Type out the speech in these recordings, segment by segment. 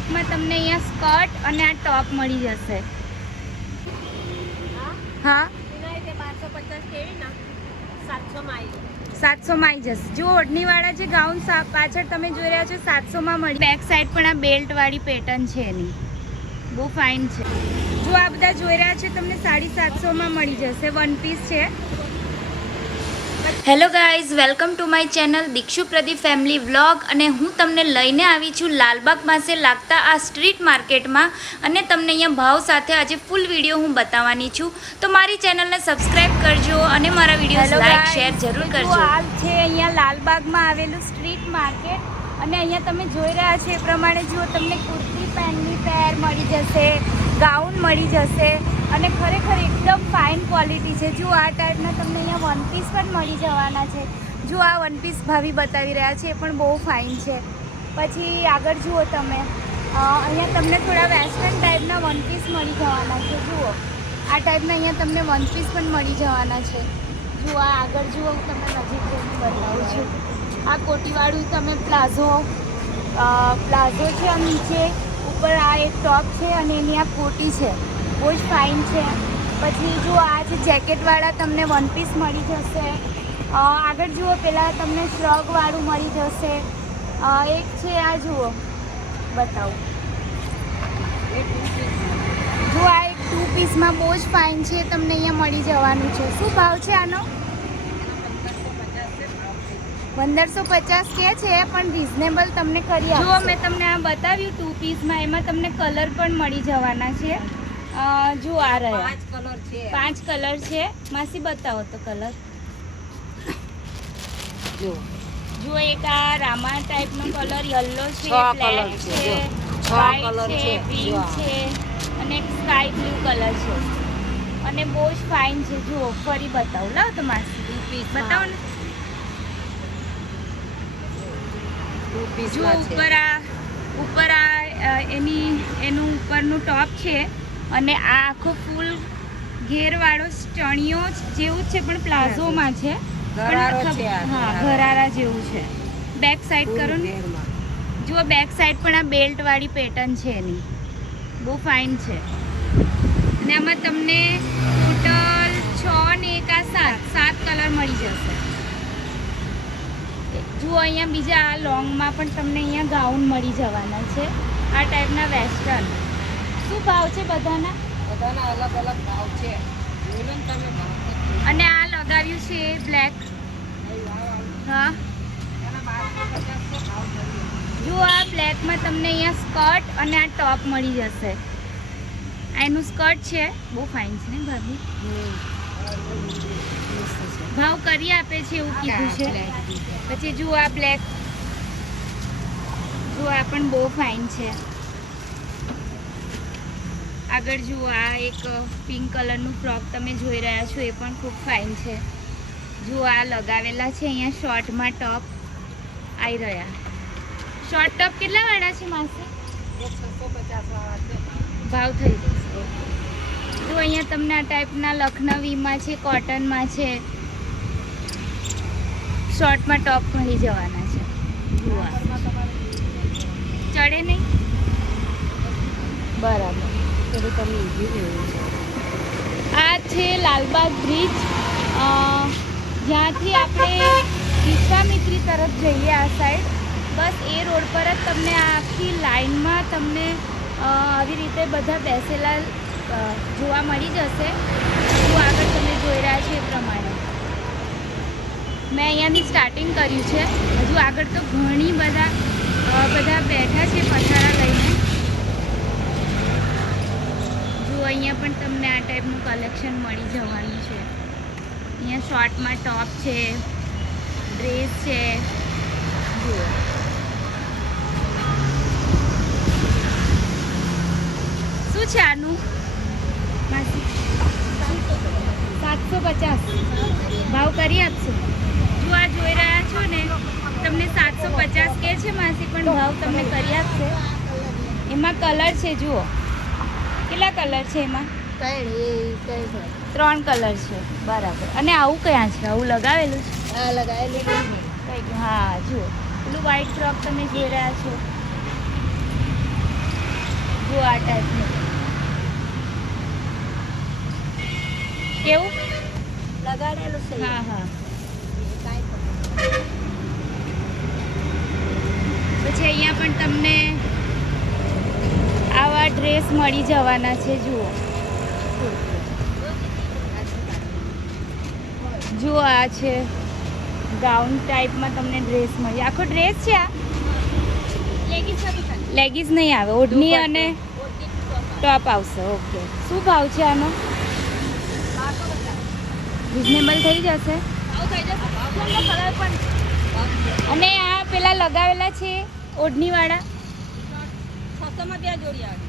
બ્લેકમાં તમને અહીંયા સ્કર્ટ અને આ ટોપ મળી જશે. હા? સાતસોમાં આવી જશે. જો ઓઢણીવાળા જે ગાઉન પાછળ તમે જોઈ રહ્યા છો, સાતસોમાં મળી બેક સાઈડ પણ આ બેલ્ટવાળી પેટર્ન છે એની. બહુ ફાઇન છે. જો આ બધા જોઈ રહ્યા છે, તમને સાડી સાતસોમાં મળી જશે. વન પીસ છે. Hello guys welcome to my channel Dikshu Pradeep family vlog અને હું તમને લઈને આવી છું લાલબાગ પાસે લાગતા આ સ્ટ્રીટ માર્કેટમાં. અને તમને અહીંયા ભાવ સાથે આજે ફૂલ વીડિયો હું બતાવવાની છું. તો મારી ચેનલને સબસ્ક્રાઇબ કરજો અને મારા વીડિયો લાઈક શેર જરૂર કરજો. હાલ છે અહીંયા લાલબાગમાં આવેલું સ્ટ્રીટ માર્કેટ. અને અહીંયા તમે જોઈ રહ્યા છો એ પ્રમાણે જુઓ તમને કુર્તી પેન્ટની પેર મળી જશે ગાઉન મળી જશે અને ખરેખર એકદમ ફાઇન ક્વોલિટી છે. જો આ ટાઈપના તમને અહીંયા વન પીસ પણ મળી જવાના છે. જો આ વન પીસ ભાવી બતાવી રહ્યા છે, એ પણ બહુ ફાઇન છે. પછી આગળ જુઓ તમે. અહીંયા તમને થોડા વેસ્ટર્ન ટાઈપના વન પીસ મળી જવાના છે. જુઓ. આ ટાઈપના અહીંયા તમને વન પીસ પણ મળી જવાના છે. જુઓ, આ આગળ જુઓ, હું તમને નજીક બતાવું છું. આ કોટીવાળું તમે પ્લાઝો પ્લાઝો છે આ નીચે. ઉપર આ એક ટોપ છે અને એની આ કોટી છે. બહુ જ ફાઇન છે. પછી જો આ જે જેકેટવાળા તમને વન પીસ મળી જશે. આગળ જુઓ, પેલા તમને શ્રગવાળું મળી જશે. એક છે આ જુઓ. બતાવું. જો આ એક ટુ પીસમાં બહુ જ ફાઇન છે તમને અહીંયા મળી જવાનું છે. શું ભાવ છે આનો? પંદરસો પચાસ કે છે પણ રિઝનેબલ તમને કરી જો મેં તમને આ બતાવ્યું ટુ પીસમાં એમાં તમને કલર પણ મળી જવાના છે. જો આ રહ્યા. પાંચ કલર છે. પાંચ કલર છે. માસી બતાવો તો કલર જો. જો એક આ રામા ટાઈપનો કલર યલો છે બ્લેક છે, છે જો. છ પિંક છે અને એક સ્કાય બ્લુ કલર છે. અને બહુ જ ફાઇન છે. જુઓ ફરી બતાવું. લાવ તો માસી. ટુ પીસ બતાવો ને. જુઓ ઉપર આ ઉપર આ એની એનું ઉપરનું ટોપ છે અને આ આખો ફૂલ ઘેરવાળો ચણિયો જેવું જ છે પણ પ્લાઝોમાં છે. હા ઘરારા. જેવું છે. બેક સાઈડ કરો ને? જુઓ બેક સાઈડ પણ આ બેલ્ટવાળી પેટર્ન છે એની. બહુ ફાઇન છે. અને આમાં તમને ટોટલ છ ને એક આ સાત સાત કલર મળી જશે. જુઓ અહીંયા બીજા આ લોંગમાં પણ તમને અહીંયા ગાઉન મળી જવાના છે. આ ટાઈપના વેસ્ટર્ન શું ભાવ છે બધાના? બધાના અલગ અલગ ભાવ છે. અને આ લગાવ્યું છે બ્લેક. હા. જુઓ આ બ્લેકમાં તમને અહીંયા સ્કર્ટ અને આ ટોપ મળી જશે. એનું સ્કર્ટ છે. બહુ ફાઇન છે ને ભાભી? ભાવ કરી આપે છે એવું કીધું છે. પછી જુઓ આ બ્લેક જુઓ, આ પણ બહુ ફાઇન છે. આગળ જુઓ, આ એક પિંક કલરનું ફ્રોક તમે જોઈ રહ્યા છો, એ પણ ખૂબ ફાઇન છે. જુઓ, આ લગાવેલા છે અહીંયા શોર્ટમાં ટોપ આવી રહ્યા. શોર્ટ ટોપ કેટલા વાળા છે, માસે? ભાવ થઈ જશે. જો અહીંયા તમને આ ટાઈપના લખનવીમાં છે કોટનમાં છે. શોર્ટમાં ટોપ મળી જવાના છે. ચડે નહીં? બરાબર. પેલું તમે ઊભી રહેવું છે. આ છે લાલબાગ બ્રિજ. જ્યાંથી આપણે વિશ્વામિત્રી તરફ જઈએ આ સાઈડ બસ એ રોડ પર જ તમને આખી લાઈનમાં તમને આવી રીતે બધા બેસેલા જોવા મળી જશે. શું આગળ તમે જોઈ રહ્યા છો એ પ્રમાણે. મેં અહીંયાથી સ્ટાર્ટિંગ કર્યું છે. હજુ આગળ તો ઘણી બધા બધા બેઠા છે પથારા લઈને. જો અહીંયા પણ તમને આ ટાઈપનું કલેક્શન મળી જવાનું છે. અહીંયા શોર્ટમાં ટોપ છે ડ્રેસ છે. જુઓ શું છે આનું? સાતસો પચાસ. ભાવ કરી આપશો? જો આ જોઈ રહ્યા છો ને તમને સાતસો પચાસ કે છે માસી પણ ભાવ તમને કરી આપશે. એમાં કલર છે જુઓ. કેટલા કલર છે એમાં? ત્રણ એ ત્રણ ત્રણ કલર છે બરાબર. અને આવું ક્યાં છે? આવું લગાવેલું છે? આ લગાવેલું છે. કઈ હા જુઓ. પેલું વ્હાઈટ ફ્રોક તમે જોઈ રહ્યા છો. જુઓ આ ટાઈપનું કેવું? લગાડેલું છે. હા હા. પછી અહીંયા પણ તમને આવા ડ્રેસ મળી જવાના છે જુઓ. જુઓ આ છે. ગાઉન ટાઈપમાં તમને ડ્રેસ મળી. આખો ડ્રેસ છે આ? લેગીસ નહીં આવે ઓઢણી અને ટોપ. ટોપ આવશે ઓકે. શું ભાવ છે આનો? રિઝનેબલ થઈ જશે? અને આ પેલા લગાવેલા છે ઓઢણીવાળા. છસોમાં બે જોડી આવે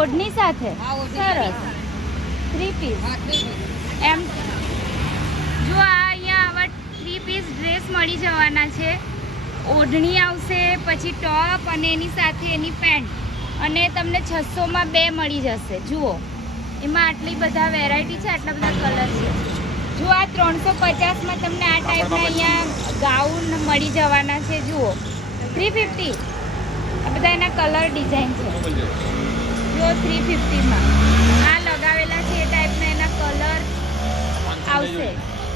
ઓઢણી સાથે? સરસ. Three piece. એમ જો આ અહીંયા આવા થ્રી પીસ ડ્રેસ મળી જવાના છે. ઓઢણી આવશે, પછી ટોપ અને એની સાથે એની પેન્ટ અને તમને છસોમાં બે મળી જશે. જુઓ. એમાં આટલી બધા વેરાયટી છે, આટલા બધા કલર છે. જો આ ત્રણસો પચાસમાં તમને આ ટાઈપના અહીંયા ગાઉન મળી જવાના છે જુઓ. થ્રી ફિફ્ટી આ બધા એના કલર ડિઝાઇન છે. જુઓ થ્રી ફિફ્ટીમાં આ લગાવેલા છે એ ટાઈપના એના કલર આવશે.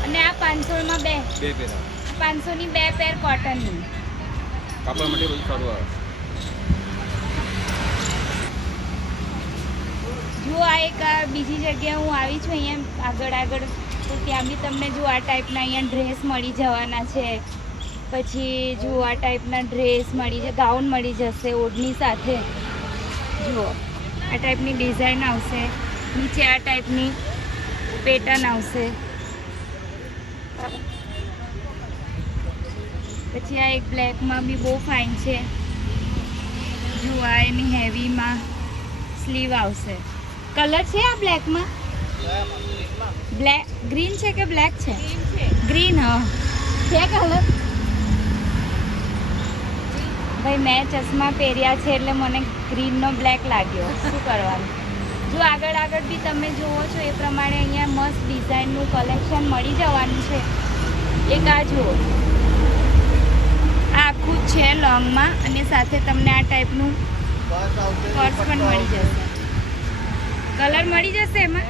અને આ પાંચસોમાં બે. પાંચસોની બે પેર કોટનની કાપડ માટે બધું સારું આવે. જો આ એક બીજી જગ્યાએ હું આવી છું અહીંયા આગળ આગળ તો ત્યાં બી તમને જો આ ટાઈપના અહીંયા ડ્રેસ મળી જવાના છે. પછી જુઓ આ ટાઈપના ડ્રેસ મળી જશે ગાઉન મળી જશે ઓઢણી સાથે. જુઓ, આ ટાઈપની ડિઝાઇન આવશે. નીચે આ ટાઈપની પેટર્ન આવશે. પછી આ એક બ્લેકમાં બી બહુ ફાઇન છે. જુઓ આ એની હેવીમાં સ્લીવ આવશે. કલર છે આ બ્લેકમાં બ્લેક ગ્રીન છે કે બ્લેક છે? ગ્રીન હા. છે કલર ભાઈ મેં ચશ્મા પહેર્યા છે એટલે મને ગ્રીનનો બ્લેક લાગ્યો. શું કરવાનું? જો આગળ આગળ બી તમે જુઓ છો એ પ્રમાણે અહીંયા મસ્ત ડિઝાઇનનું કલેક્શન મળી જવાનું છે. એક આ જુઓ. આ આખું જ છે લોંગમાં અને સાથે તમને આ ટાઈપનું પર્સ પણ મળી જશે. કલર મળી જશે એમાં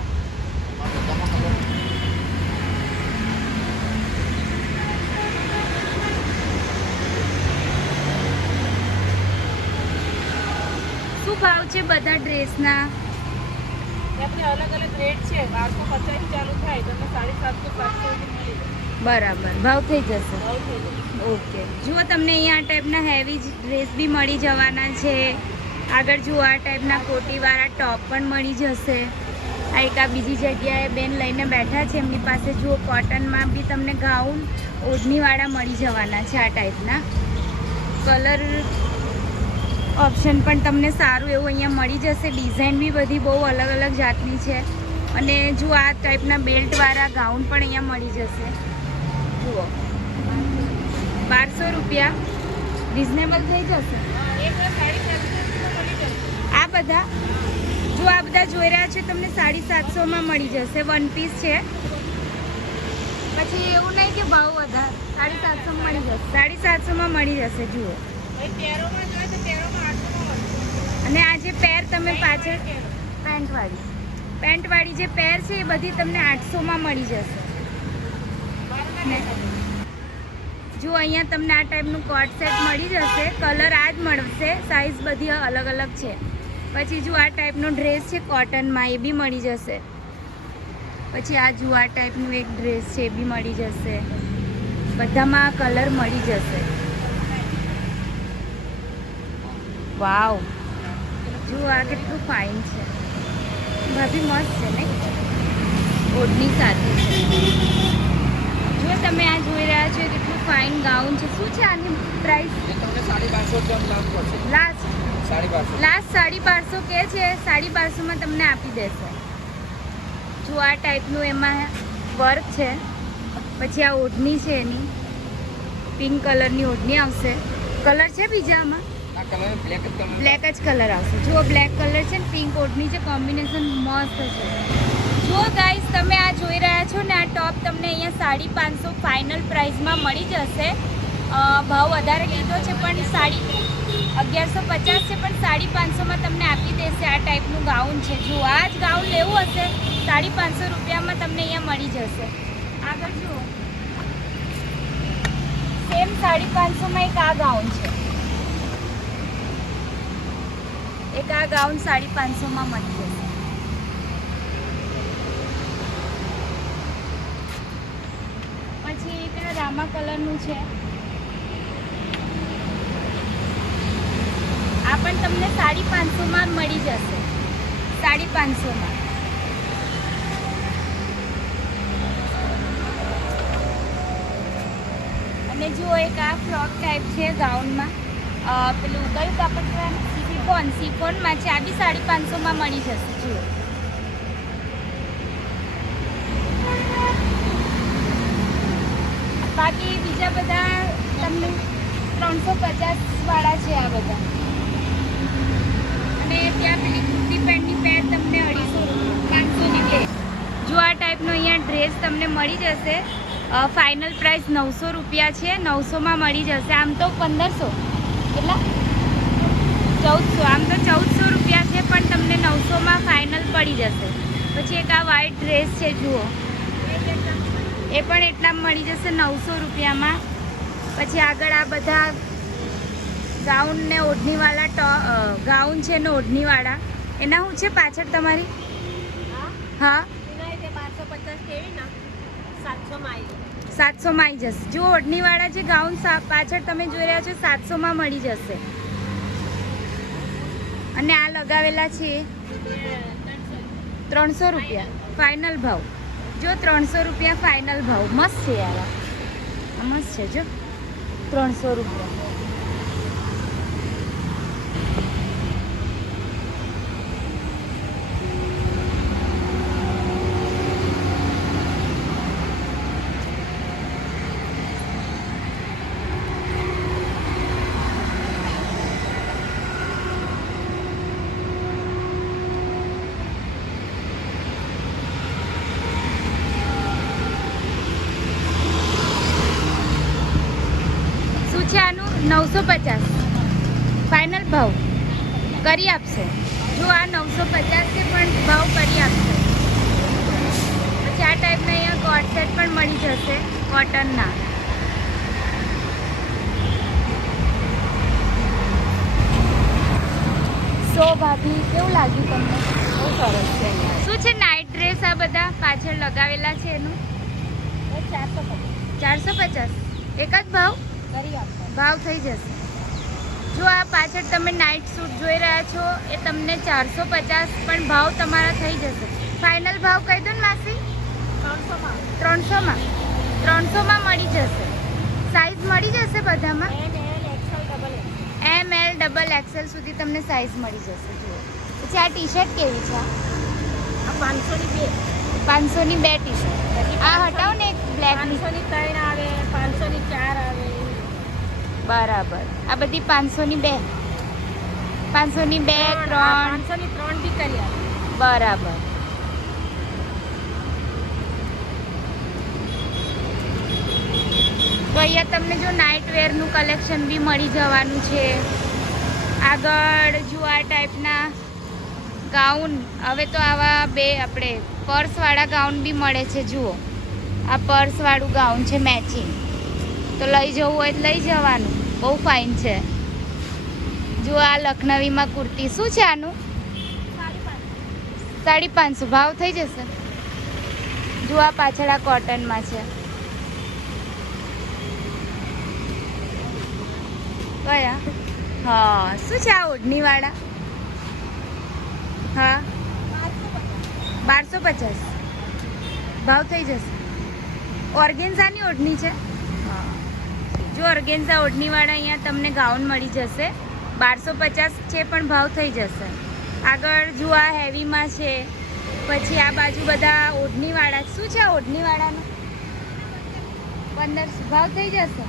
શું ભાવ છે બધા ડ્રેસના? આપણે અલગ અલગ રેટ છે બારસો પચાસથી ચાલુ થાય તમને સાડી સાતસો સાતસો બરાબર ભાવ થઈ જશે? ઓકે. જુઓ તમને અહીંયા આ ટાઈપના હેવી ડ્રેસ બી મળી જવાના છે. આગળ જુઓ આ ટાઈપના કોટીવાળા ટોપ પણ મળી જશે. આ એક આ બીજી જગ્યાએ બેન લઈને બેઠા છે એમની પાસે જુઓ કોટનમાં બી તમને ગાઉન ઓઢણીવાળા મળી જવાના છે આ ટાઈપના. કલર ઓપ્શન પણ તમને સારું એવું અહીંયા મળી જશે. ડિઝાઇન બી બધી બહુ અલગ અલગ જાતની છે. અને જુઓ આ ટાઈપના બેલ્ટવાળા ગાઉન પણ અહીંયા મળી જશે. જુઓ. બારસો રૂપિયા. રિઝનેબલ થઈ જશે? આ બધા? જો આ બધા જોઈ રહ્યા છે, તમને સાડી સાતસોમાં મળી જશે. વન પીસ છે. પછી એવું નહીં કે ભાવ વધારે. સાડી સાતસોમાં મળી જશે. સાડી સાતસોમાં મળી જશે, જુઓ ભાઈ પેરોમાં જોઈએ તો પેરોમાં આઠસોમાં મળશે અને આ જે પેર તમે પાછળ પેન્ટવાળી. પેન્ટવાળી જે પેર છે એ બધી તમને આઠસોમાં મળી જશે. જો અહીંયા તમને આ ટાઈપનું કોટ સેટ મળી જશે કલર આ જ મળશે સાઇઝ બધી અલગ અલગ છે. પછી જો આ ટાઈપનો ડ્રેસ છે કોટનમાં એ બી મળી જશે. પછી આ જુઓ આ ટાઈપનું એક ડ્રેસ છે એ બી મળી જશે. બધામાં કલર મળી જશે. વાવ. જુઓ આ કેટલું ફાઇન છે. ભાભી મસ્ત છે ને ઓઢણી સાથે. છે જો તમે આ જોઈ રહ્યા છો કેટલું ફાઇન ગાઉન છે. શું છે આની પ્રાઇસ તમને સાડી લાસ્ટ સાડી બારસો. લાસ્ટ સાડી બારસો કે છે સાડી બારસોમાં તમને આપી દેશે. જો આ ટાઈપનું એમાં વર્ક છે. પછી આ ઓઢણી છે એની. પિંક કલરની ઓઢણી આવશે. કલર છે બીજા આમાં આ બ્લેક જ કલર. જ આવશે. જુઓ બ્લેક કલર છે ને પિંક કોટની છે કોમ્બિનેશન મસ્ત છે. જુઓ ગાઈસ તમે આ જોઈ રહ્યા છો ને, આ ટોપ તમને અહીંયા સાડી પાંચસો ફાઇનલ પ્રાઇસમાં મળી જશે. ભાવ વધારે લીધો છે, પણ સાડી અગિયારસો પચાસ છે, પણ સાડી પાંચસોમાં તમને આપી દેશે. આ ટાઈપનું ગાઉન છે. જુઓ, આ જ ગાઉન લેવું હશે, સાડી પાંચસો રૂપિયામાં તમને અહીંયા મળી જશે. આગળ જુઓ. સેમ સાડી પાંચસોમાં એક આ ગાઉન છે. એક આ ગાઉન સાડી પાંચસોમાં મળી જશે. પછી એક રામા કલરનું છે. આ પણ તમને સાડી પાંચસોમાં મળી જશે. સાડી પાંચસોમાં. અને જુઓ એક આ ફ્રોક ટાઈપ છે ગાઉનમાં. પેલું કયું કાપડ કહેવાનું સિફોન સિફોનમાં છે. આ બી સાડી પાંચસોમાં મળી જશે. જુઓ. બાકી બીજા બધા તમને ત્રણસો પચાસવાળા છે આ બધા. અને ત્યાં પેલી કુર્તી પેન્ટની પેર તમને અઢીસો પાંચસોની બે જો આ ટાઈપનો અહીંયા ડ્રેસ તમને મળી જશે ફાઇનલ પ્રાઇસ નવસો રૂપિયા છે. નવસોમાં મળી જશે. આમ તો પંદરસો. કેટલા? ચૌદસો, આમ તો ચૌદસો રૂપિયા છે, પણ તમને નવસોમાં ફાઇનલ પડી જશે. પછી એક આ વ્હાઇટ ડ્રેસ છે, જુઓ. એ પણ એટલામાં મળી જશે નવસો રૂપિયામાં. પછી આગળ આ બધા ગાઉન ને ઓઢણીવાળા ટો ગાઉન છે ને ઓઢણીવાળા. એના શું છે પાછળ તમારી? હા? સાતસોમાં આવી જશે. જો ઓઢણીવાળા જે ગાઉન પાછળ તમે જોઈ રહ્યા છો, સાતસોમાં મળી જશે. અને આ લગાવેલા છે ત્રણસો રૂપિયા. ફાઇનલ ભાવ. જો ત્રણસો રૂપિયા ફાઇનલ ભાવ. મસ્ત છે યાર. મસ્ત છે જો. ત્રણસો રૂપિયા શું છે આનું નવસો પચાસ. ફાઇનલ ભાવ. કરી આપશે. જો આ નવસો પચાસ છે પણ ભાવ કરી આપશે. પછી આ ટાઈપના અહીંયા કોટ સેટ પણ મળી જશે કોટનના સો ભાભી કેવું લાગ્યું તમને? બહુ સરસ છે શું છે નાઇટ ડ્રેસ આ બધા પાછળ લગાવેલા છે એનું? ચારસો પચાસ. ચારસો પચાસ. એક જ ભાવ? કરી આપો. ભાવ થઈ જશે. જો આ પાછળ તમે નાઇટ સૂટ જોઈ રહ્યા છો એ તમને ચારસો પચાસ પણ ભાવ તમારા થઈ જશે. ફાઇનલ ભાવ કહી દો ને માસી. ત્રણસોમાં. ત્રણસોમાં ત્રણસોમાં મળી જશે. સાઈઝ મળી જશે બધામાં? એમ એલ ડબલ એક્સેલ સુધી તમને સાઇઝ મળી જશે. જુઓ. પછી આ ટી શર્ટ કેવી છે? આ પાંચસોની બે. પાંચસોની બે ટી શર્ટ આ હટાવો ને એક બ્લેકની પાંચસોની ત્રણ આવે પાંચસોની ચાર આવે. બરાબર. આ બધી પાંચસોની બે. પાંચસોની બે ત્રણ પાંચસોની ત્રણ બી કરી બરાબર. તો અહીંયા તમને જો નાઇટ વેરનું કલેક્શન બી મળી જવાનું છે. આગળ જો આ ટાઈપના ગાઉન હવે તો આવા બે આપણે પર્સવાળા ગાઉન બી મળે છે જુઓ. આ પર્સવાળું ગાઉન છે મેચિંગ તો લઈ જવું હોય તો લઈ જવાનું. બહુ ફાઇન છે. જો આ લખનવીમાં કુર્તી શું છે આનું? સાડી પાંચસો. ભાવ થઈ જશે? જો આ પાછળ આ કોટનમાં છે. કયા? હા, શું છે આ ઓઢણીવાળા હા? બારસો પચાસ. ભાવ થઈ જશે. ઓર્ગેન્ઝાની ઓઢણી છે? જો ઓર્ગેન્ઝા ઓઢણીવાળા અહીંયા તમને ગાઉન મળી જશે. બારસો પચાસ છે પણ ભાવ થઈ જશે. આગળ જો આ હેવીમાં છે, પછી આ બાજુ બધા ઓઢણીવાળા શું છે ઓઢણીવાળાનું પંદરસો, ભાવ થઈ જશે?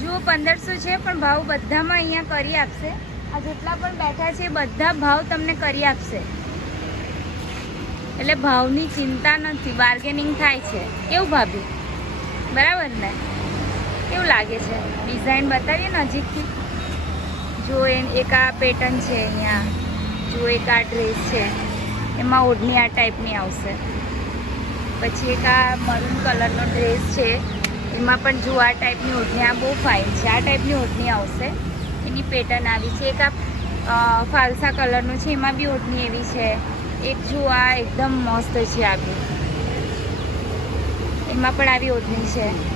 જુઓ પંદરસો છે પણ ભાવ બધામાં અહીંયા કરી આપશે. આ જેટલા પણ બેઠા છે બધા ભાવ તમને કરી આપશે. એટલે ભાવની ચિંતા નથી બાર્ગેનિંગ થાય છે. કેવું ભાભી? બરાબર ને? કેવું લાગે છે? ડિઝાઇન બતાવીએ નજીકથી. જો એક આ પેટર્ન છે અહીંયા. જો એક આ ડ્રેસ છે. એમાં ઓઢણી આ ટાઈપની આવશે. પછી એક આ મરૂન કલરનો ડ્રેસ છે. એમાં પણ જો આ ટાઈપની ઓઢણી આ બહુ ફાઇન છે. આ ટાઈપની ઓઢણી આવશે. એની પેટર્ન આવી છે. એક આ ફાલસા કલરનું છે. એમાં બી ઓઢણી એવી છે. એક જો આ એકદમ મસ્ત છે આવી એમાં પણ આવી ઓઢણી છે.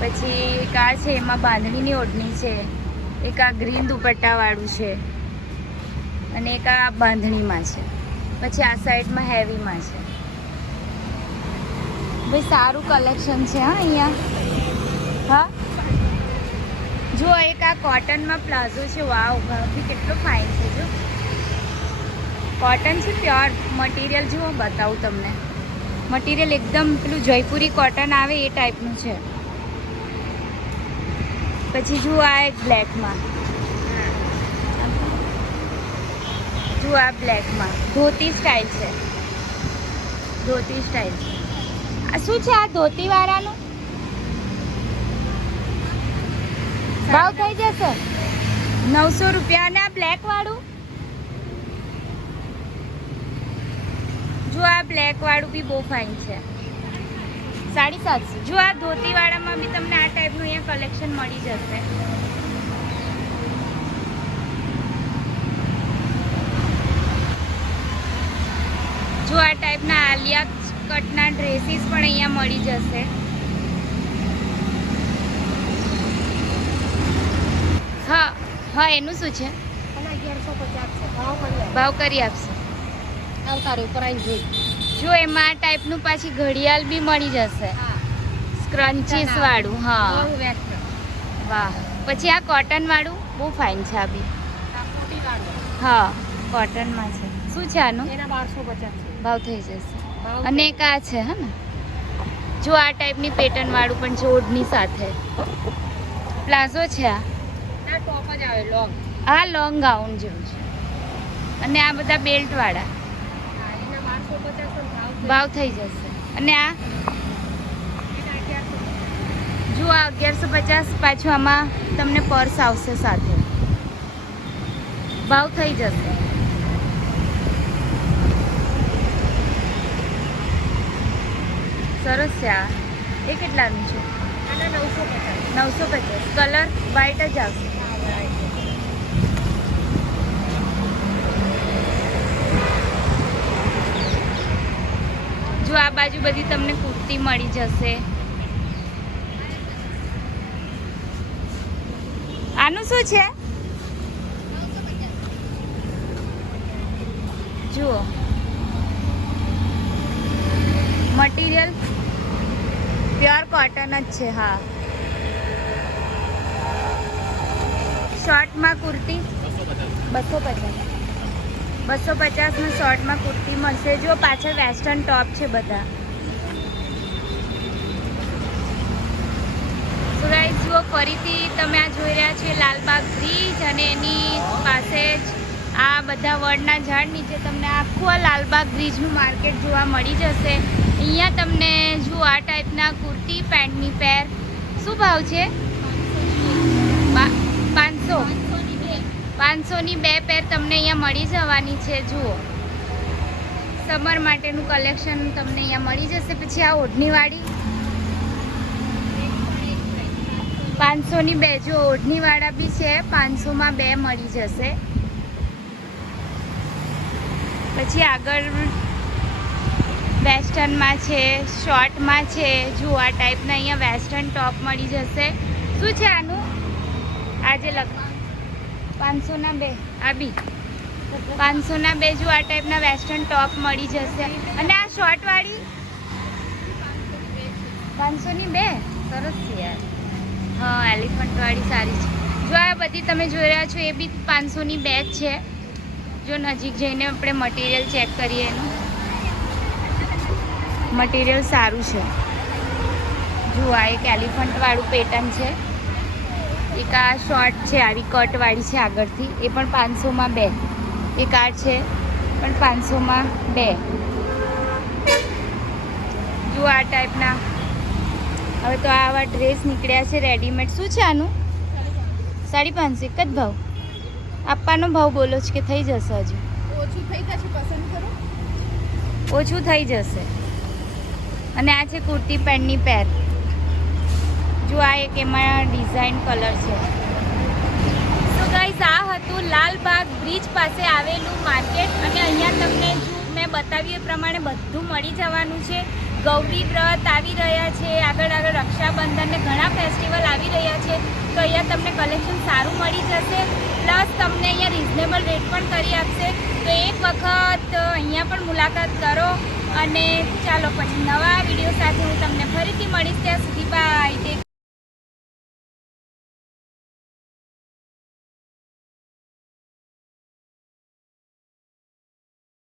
પછી એક આ છે, એમાં બાંધણીની ઓઢણી છે. એક આ ગ્રીન દુપટ્ટાવાળું છે. અને એક આ બાંધણીમાં છે. પછી આ સાઈડમાં હેવીમાં છે. ભાઈ, સારું કલેક્શન છે, હા, અહીંયા. હા? જુઓ, એક આ કોટનમાં પ્લાઝો છે. વાવ ભાભી કેટલો ફાઇન છે, જો. કોટન છે, પ્યોર મટીરિયલ, જુઓ, બતાવું તમને. મટીરિયલ એકદમ પેલું જયપુરી કોટન આવે એ ટાઈપનું છે. પછી જુઓ આ એક બ્લેકમાં જુઓ આ બ્લેકમાં ધોતી સ્ટાઇલ છે. ધોતી સ્ટાઇલ છે. આ શું છે આ ધોતી વાળાનું ભાવ થઈ જશે? નવસો રૂપિયા. અને આ બ્લેક વાળું જો આ બ્લેક વાળું બી બહુ ફાઇન છે. સાડી સાતસો. જો આ ધોતીવાળામાં બી તમને આ ટાઈપનું અહીંયા કલેક્શન મળી જશે. જો આ ટાઈપના આલિયા કટના ડ્રેસીસ પણ અહીંયા મળી જશે. હા હા એનું શું છે? ભાવ કરી આપશે. આવતા ઉપર આવી જોઈ. જો એમાં આ ટાઈપનું પાછી ઘડિયાળ બી મળી જશે. સ્ક્રન્ચીસ વાળું હા. વાહ. પછી આ કોટન વાળું બહુ ફાઇન છે આ બી. હા કોટનમાં છે. શું છે આનું? ભાવ થઈ જશે. અને એક આ છે હે ને? જો આ ટાઈપની પેટર્ન વાળું પણ છે ઓઢની સાથે. પ્લાઝો છે આ. ટોપ જ આવે લોંગ આ લોંગ ગાઉન જેવું છે. અને આ બધા બેલ્ટ વાળા હા એના બારસો પચાસ પણ ભાવ થઈ જશે. અને આ જુઓ જો આ અગિયારસો પચાસ પાછું આમાં તમને પર્સ આવશે સાથે. ભાવ થઈ જશે. સરસ છે આ. એ કેટલાનું છે? આના નવસો પચાસ. નવસો પચાસ. કલર વ્હાઈટ જ આવશે. જો આ બાજુ બધી તમને કુર્તી મળી જશે. આનું શું છે? જુઓ. મટીરિયલ પ્યોર કોટન જ છે, હા. શોર્ટમાં કુર્તી બસો પચાસ. બસો પચાસનું શોર્ટમાં કુર્તી મળશે. જો પાછળ વેસ્ટર્ન ટોપ છે બધા. સો ગાઈઝ જુઓ, ફરીથી તમે આ જોઈ રહ્યા છો લાલબાગ બ્રિજ અને એની પાસે જ આ બધા વડના ઝાડ. નીચે તમને આખું આ લાલબાગ બ્રિજનું માર્કેટ જોવા મળી જશે. અહીંયા તમને જુઓ, આ ટાઈપના કુર્તી, પેન્ટની પેર. શું ભાવ છે? પાંચસો. પાંચસોની બે પેર તમને અહીંયા મળી જવાની છે, જુઓ. સમર માટેનું કલેક્શન તમને અહીંયા મળી જશે. પછી આ ઓઢણીવાળી પાંચસોની બે, જો ઓઢણીવાળા બી છે, પાંચસોમાં બે મળી જશે. પછી આગળ વેસ્ટર્નમાં છે શોર્ટમાં છે, જુઓ આ ટાઈપના અહીંયા વેસ્ટર્ન ટોપ મળી જશે. શું છે આનું? આજે લગ પાંચસોના બે. આ બી પાંચસોના બે જો આ ટાઈપના વેસ્ટર્ન ટોપ મળી જશે. અને આ શોર્ટવાળી? પાંચસોની બે? સરસ છે યાર. હા, એલિફન્ટવાળી સારી છે. જો આ બધી તમે જોઈ રહ્યા છો, એ બી પાંચસોની બે જ છે. જો નજીક જઈને આપણે મટીરિયલ ચેક કરીએ એનું. મટીરિયલ સારું છે. જુઓ આ એક એલિફન્ટવાળું પેટર્ન છે. એક આ શોર્ટ છે આવી કટવાળી છે આગળથી. એ પણ પાંચસોમાં બે. એક આ છે પણ પાંચસોમાં બે. જુઓ આ ટાઈપના હવે તો આવા ડ્રેસ નીકળ્યા છે રેડીમેડ શું છે આનું? સાડી પાંચસો એક જ ભાવ. આપવાનો ભાવ બોલો છે કે થઈ જશે હજુ? ઓછું થઈ જશે પસંદ કરો. ઓછું થઈ જશે. અને આ છે કુર્તી પેન્ટની પેર જો એક એમાં ડિઝાઇન કલર છે. તો ગાઈઝ આ હતું લાલબાગ બ્રિજ પાસે આવેલું માર્કેટ અને અહીંયા તમને જો મેં બતાવ્યું એ પ્રમાણે બધું મળી જવાનું છે. ગૌરી વ્રત આવી રહ્યા છે. આગળ આગળ રક્ષાબંધન ને ઘણા ફેસ્ટિવલ આવી રહ્યા છે. તો અહીંયા તમને કલેક્શન સારું મળી જશે. પ્લસ તમને અહીંયા રિઝનેબલ રેટ પણ કરી આપશે. તો એક વખત અહીંયા પણ મુલાકાત કરો. અને ચાલો પછી નવા વીડિયો સાથે હું તમને ફરીથી મળીશ. ત્યાં સુધી બાય